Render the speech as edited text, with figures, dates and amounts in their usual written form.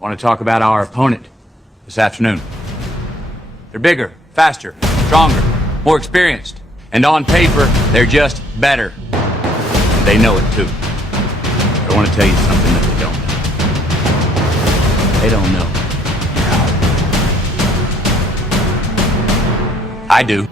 want to talk about our opponent this afternoon. They're bigger, faster, stronger, more experienced. And on paper, they're just better. And they know it too. But I want to tell you something that they don't know. They don't know. I do.